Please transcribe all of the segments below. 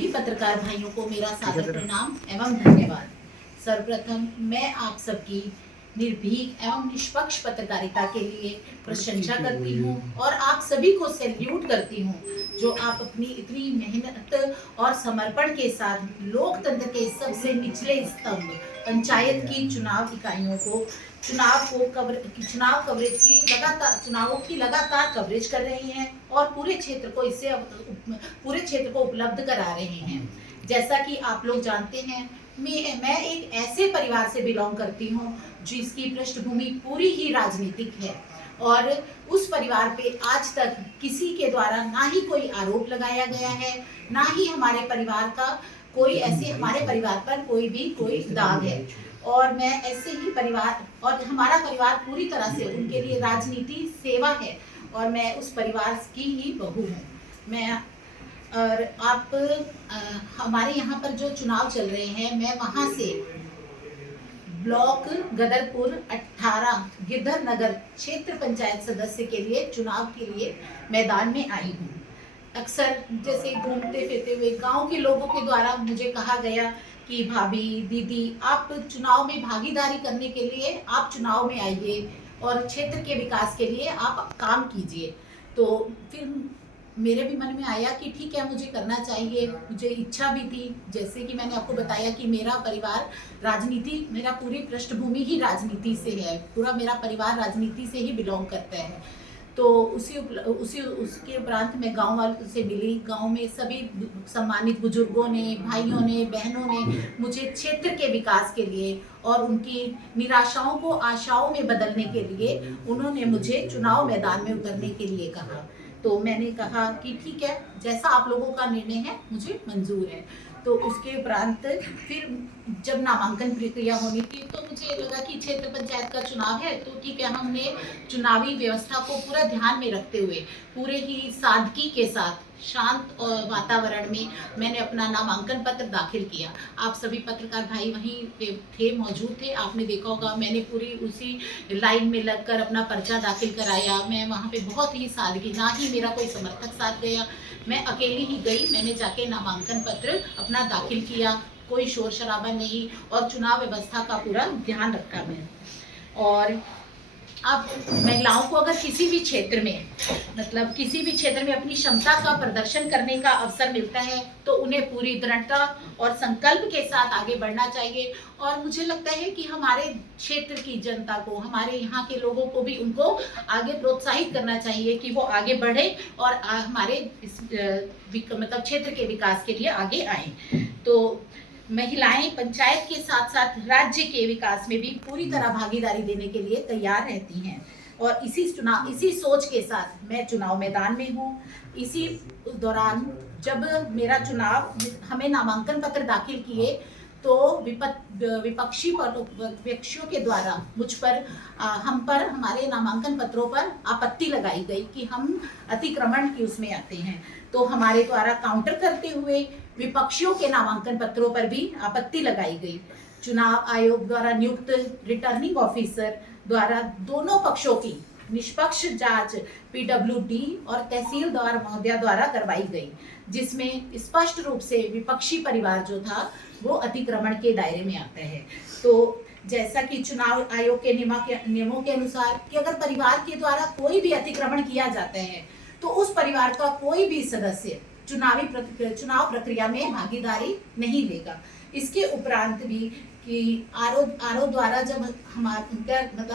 सभी पत्रकार भाइयों को मेरा सादर प्रणाम एवं धन्यवाद। सर्वप्रथम मैं आप सबकी निर्भीक एवं निष्पक्ष पत्रकारिता के लिए प्रशंसा करती हूँ और आप सभी को सैल्यूट करती हूँ, जो आप अपनी इतनी मेहनत और समर्पण के साथ लोकतंत्र के सबसे निचले स्तंभ पंचायत की चुनाव इकाइयों को चुनाव कवरेज की चुनावों की लगातार कवरेज कर रहे हैं और पूरे क्षेत्र को उपलब्ध करा रहे हैं। जैसा कि आप लोग जानते हैं, मैं एक ऐसे परिवार से बिलोंग करती हूँ जिसकी पृष्ठभूमि पूरी ही राजनीतिक है और उस परिवार पे आज तक किसी के द्वारा ना ही कोई आरोप लगाया गया है, ना ही हमारे परिवार पर कोई दाग है। और मैं ऐसे ही परिवार और हमारा परिवार पूरी तरह से उनके लिए राजनीति सेवा है और मैं उस परिवार की ही बहू हूँ। मैं और आप हमारे यहाँ पर जो चुनाव चल रहे हैं, मैं वहाँ से ब्लॉक गदरपुर 18 गिरधर नगर क्षेत्र पंचायत सदस्य के लिए चुनाव के लिए मैदान में आई हूँ। अक्सर जैसे घूमते फिरते हुए गांव के लोगों के द्वारा मुझे कहा गया कि भाभी दीदी आप चुनाव में भागीदारी करने के लिए आप चुनाव में आइए और क्षेत्र के विकास के लिए आप काम कीजिए। तो फिर मेरे भी मन में आया कि ठीक है, मुझे करना चाहिए, मुझे इच्छा भी थी। जैसे कि मैंने आपको बताया कि मेरा परिवार मेरा पूरी पृष्ठभूमि ही राजनीति से है, पूरा मेरा परिवार राजनीति से ही बिलोंग करता है। तो उसके उपरांत मैं गांव वालों से मिली। गांव में सभी सम्मानित बुजुर्गों ने, भाइयों ने, बहनों ने मुझे क्षेत्र के विकास के लिए और उनकी निराशाओं को आशाओं में बदलने के लिए उन्होंने मुझे चुनाव मैदान में उतरने के लिए कहा। तो मैंने कहा कि ठीक है, जैसा आप लोगों का निर्णय है मुझे मंजूर है। तो उसके उपरांत फिर जब नामांकन प्रक्रिया होनी थी तो मुझे लगा कि क्षेत्र पंचायत का चुनाव है तो ठीक है, हमने चुनावी व्यवस्था को पूरा ध्यान में रखते हुए पूरे ही सादगी के साथ शांत वातावरण में मैंने अपना नामांकन पत्र दाखिल किया। आप सभी पत्रकार भाई वहीं पे थे, मौजूद थे, आपने देखा होगा। मैंने पूरी उसी लाइन में लगकर अपना पर्चा दाखिल कराया। मैं वहाँ पे बहुत ही सादगी, ना ही मेरा कोई समर्थक साथ गया, मैं अकेली ही गई। मैंने जाके नामांकन पत्र अपना दाखिल किया, कोई शोर शराबा नहीं और चुनाव व्यवस्था का पूरा ध्यान रखा मैं। और अब महिलाओं को अगर किसी भी क्षेत्र में अपनी क्षमता का प्रदर्शन करने का अवसर मिलता है तो उन्हें पूरी दृढ़ता और संकल्प के साथ आगे बढ़ना चाहिए। और मुझे लगता है कि हमारे क्षेत्र की जनता को, हमारे यहाँ के लोगों को भी उनको आगे प्रोत्साहित करना चाहिए कि वो आगे बढ़े और हमारे क्षेत्र के विकास के लिए आगे आए। तो महिलाएं पंचायत के साथ साथ राज्य के विकास में भी पूरी तरह भागीदारी देने के लिए तैयार रहती हैं और इसी सोच के साथ मैं चुनाव मैदान में हूँ। इसी दौरान जब हमें नामांकन पत्र दाखिल किए तो विपक्षी व्यक्तियों के द्वारा हमारे नामांकन पत्रों पर आपत्ति लगाई गई कि हम अतिक्रमण की उसमें आते हैं। तो हमारे द्वारा काउंटर करते हुए विपक्षियों के नामांकन पत्रों पर भी आपत्ति लगाई गई। चुनाव आयोग द्वारा नियुक्त रिटर्निंग ऑफिसर द्वारा दोनों पक्षों की निष्पक्ष जांच पीडब्ल्यूडी और तहसीलदार महोदया द्वारा करवाई गई, जिसमें स्पष्ट रूप से विपक्षी परिवार जो था वो अतिक्रमण के दायरे में आता है। तो जैसा कि चुनाव आयोग के नियमों के अनुसार कि अगर परिवार के द्वारा कोई भी अतिक्रमण किया जाता है तो उस परिवार का कोई भी सदस्य चुनाव प्रक्रिया में भागीदारी नहीं लेगा। इसके उपरांत भी कि आरओ द्वारा जब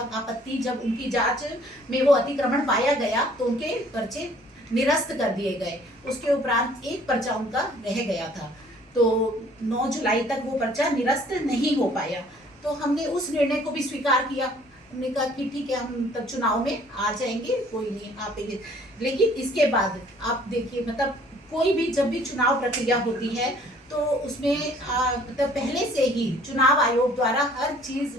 आपत्ति, जब उनकी जांच में वो अतिक्रमण पाया गया तो उनके पर्चे निरस्त कर दिए गए। उसके उपरांत एक पर्चा उनका रह गया था, तो 9 जुलाई तक वो पर्चा निरस्त नहीं हो पाया। तो हमने उस निर्णय को भी स्वीकार किया। हमने कहा कि ठीक है, हम तब चुनाव में आ जाएंगे, कोई नहीं आप। लेकिन इसके बाद आप देखिए, कोई भी जब भी चुनाव प्रक्रिया होती है तो उसमें पहले से ही चुनाव आयोग द्वारा हर चीज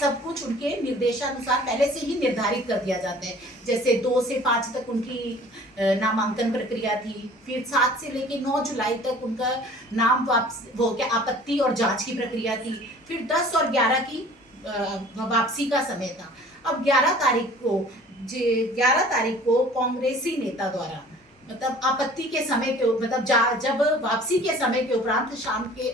सब कुछ उनके निर्देशानुसार पहले से ही निर्धारित कर दिया जाता है। जैसे 2 से 5 तक उनकी नामांकन प्रक्रिया थी, फिर 7 से लेकर 9 जुलाई तक उनका नाम आपत्ति और जांच की प्रक्रिया थी, फिर 10 और 11 की वापसी का समय था। अब 11 तारीख को कांग्रेसी नेता द्वारा मतलब आपत्ति के समय के मतलब जब वापसी के समय के उपरांत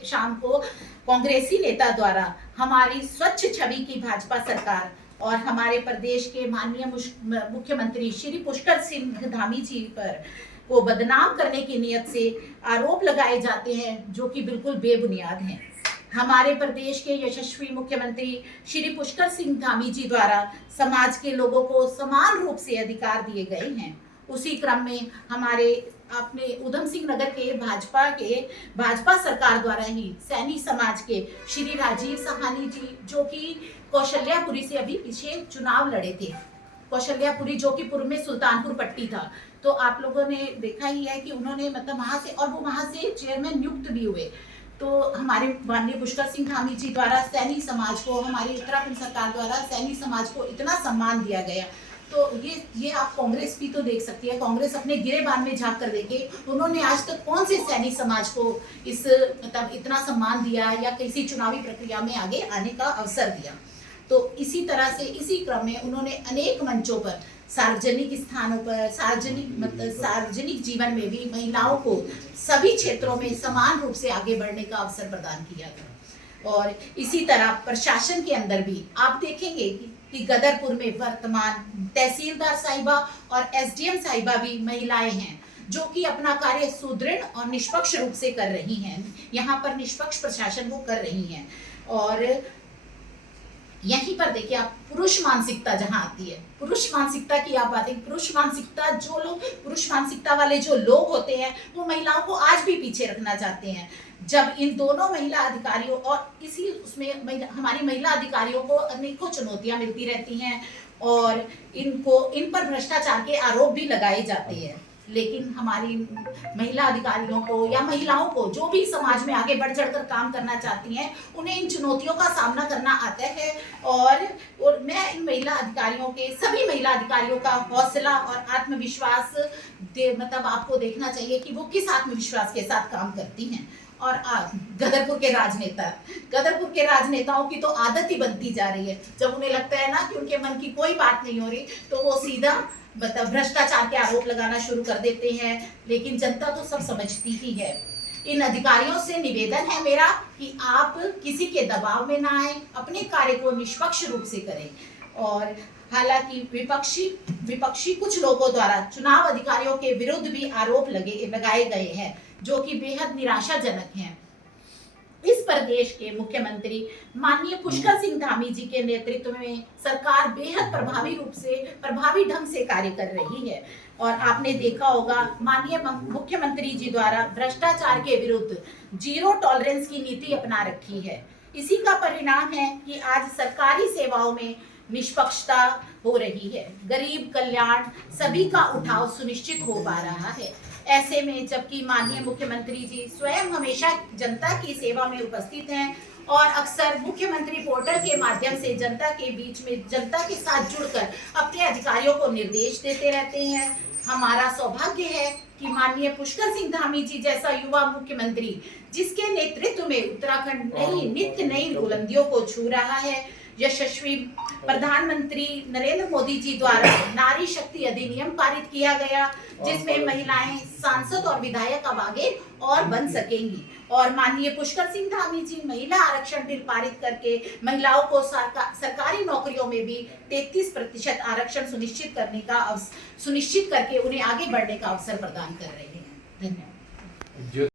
शाम को कांग्रेसी नेता द्वारा हमारी स्वच्छ छवि की भाजपा सरकार और हमारे प्रदेश के माननीय मुख्यमंत्री श्री पुष्कर सिंह धामी जी पर को बदनाम करने की नियत से आरोप लगाए जाते हैं, जो कि बिल्कुल बेबुनियाद हैं। हमारे प्रदेश के यशस्वी मुख्यमंत्री श्री पुष्कर सिंह धामी जी द्वारा समाज के लोगों को समान रूप से अधिकार दिए गए हैं। उसी क्रम में हमारे अपने उधम सिंह नगर के भाजपा सरकार द्वारा ही सैनी समाज के श्री राजीव साहनी जी, जो कि कौशल्यापुरी से अभी पीछे चुनाव लड़े थे, कौशल्यापुरी जो कि पूर्व में सुल्तानपुर पट्टी था, तो आप लोगों ने देखा ही है कि उन्होंने मतलब वहां से, और वो वहां से चेयरमैन नियुक्त भी हुए। तो हमारे माननीय पुष्कर सिंह धामी जी द्वारा सैनी समाज को, हमारी उत्तराखंड सरकार द्वारा सैनी समाज को इतना सम्मान दिया गया। तो ये आप कांग्रेस भी तो देख सकती है, कांग्रेस अपने गिरेबान में झांक कर देखे, उन्होंने आज तक कौन से सैनी समाज को इस मतलब इतना सम्मान दिया या किसी चुनावी प्रक्रिया में आगे आने का अवसर दिया। तो इसी तरह से इसी क्रम में उन्होंने अनेक मंचों पर, सार्वजनिक स्थानों पर, सार्वजनिक जीवन में भी महिलाओं को सभी क्षेत्रों में समान रूप से आगे बढ़ने का अवसर प्रदान किया था। और इसी तरह प्रशासन के अंदर भी आप देखेंगे कि गदरपुर में वर्तमान तहसीलदार साहिबा और एसडीएम साहिबा भी महिलाएं हैं, जो कि अपना कार्य सुदृढ़ और निष्पक्ष रूप से कर रही हैं। यहाँ पर निष्पक्ष प्रशासन वो कर रही हैं। और यहीं पर देखिए आप पुरुष मानसिकता जहां आती है, पुरुष मानसिकता की आप बात है, पुरुष मानसिकता वाले जो लोग होते हैं वो महिलाओं को आज भी पीछे रखना चाहते हैं। जब इन दोनों महिला अधिकारियों और इसी उसमें हमारी महिला अधिकारियों को अनेकों चुनौतियां मिलती रहती हैं और इन पर भ्रष्टाचार के आरोप भी लगाए जाते हैं, लेकिन हमारी महिला अधिकारियों को या महिलाओं को जो भी समाज में आगे बढ़ चढ़कर काम करना चाहती हैं, उन्हें इन चुनौतियों का सामना करना आता है। और मैं इन सभी महिला अधिकारियों का हौसला और आत्मविश्वास मतलब आपको देखना चाहिए कि वो किस आत्मविश्वास के साथ काम करती हैं। और गदरपुर के राजनेताओं की तो आदत ही बनती जा रही है, जब उन्हें लगता है ना कि उनके मन की कोई बात नहीं हो रही तो वो सीधा मतलब भ्रष्टाचार के आरोप लगाना शुरू कर देते हैं। लेकिन जनता तो सब समझती ही है। इन अधिकारियों से निवेदन है मेरा कि आप किसी के दबाव में ना आए, अपने कार्य को निष्पक्ष रूप से करें। और हालांकि विपक्षी कुछ लोगों द्वारा चुनाव अधिकारियों के विरुद्ध भी आरोप लगाए गए हैं, जो कि बेहद निराशाजनक हैं। इस प्रदेश के मुख्यमंत्री माननीय पुष्कर सिंह धामी जी के नेतृत्व में सरकार बेहद प्रभावी ढंग से कार्य कर रही है। और आपने देखा होगा माननीय मुख्यमंत्री जी द्वारा भ्रष्टाचार के विरुद्ध जीरो टॉलरेंस की नीति अपना रखी है। इसी का परिणाम है कि आज सरकारी सेवाओं में निष्पक्षता हो रही है, गरीब कल्याण सभी का उठाव सुनिश्चित हो पा रहा है। ऐसे में जबकि माननीय मुख्यमंत्री जी स्वयं हमेशा जनता की सेवा में उपस्थित हैं और अक्सर मुख्यमंत्री पोर्टल के माध्यम से जनता के बीच में जनता के साथ जुड़कर अपने अधिकारियों को निर्देश देते रहते हैं, हमारा सौभाग्य है कि माननीय पुष्कर सिंह धामी जी जैसा युवा मुख्यमंत्री, जिसके नेतृत्व में उत्तराखंड नित्य नई बुलंदियों को छू रहा है, यशस्वी प्रधानमंत्री नरेंद्र मोदी जी द्वारा नारी शक्ति अधिनियम पारित किया गया, जिसमें महिलाएं सांसद और विधायक अब आगे और बन सकेंगी। और माननीय पुष्कर सिंह धामी जी महिला आरक्षण बिल पारित करके महिलाओं को सरकारी नौकरियों में भी 33% आरक्षण सुनिश्चित करके उन्हें आगे बढ़ने का अवसर प्रदान कर रहे हैं। धन्यवाद।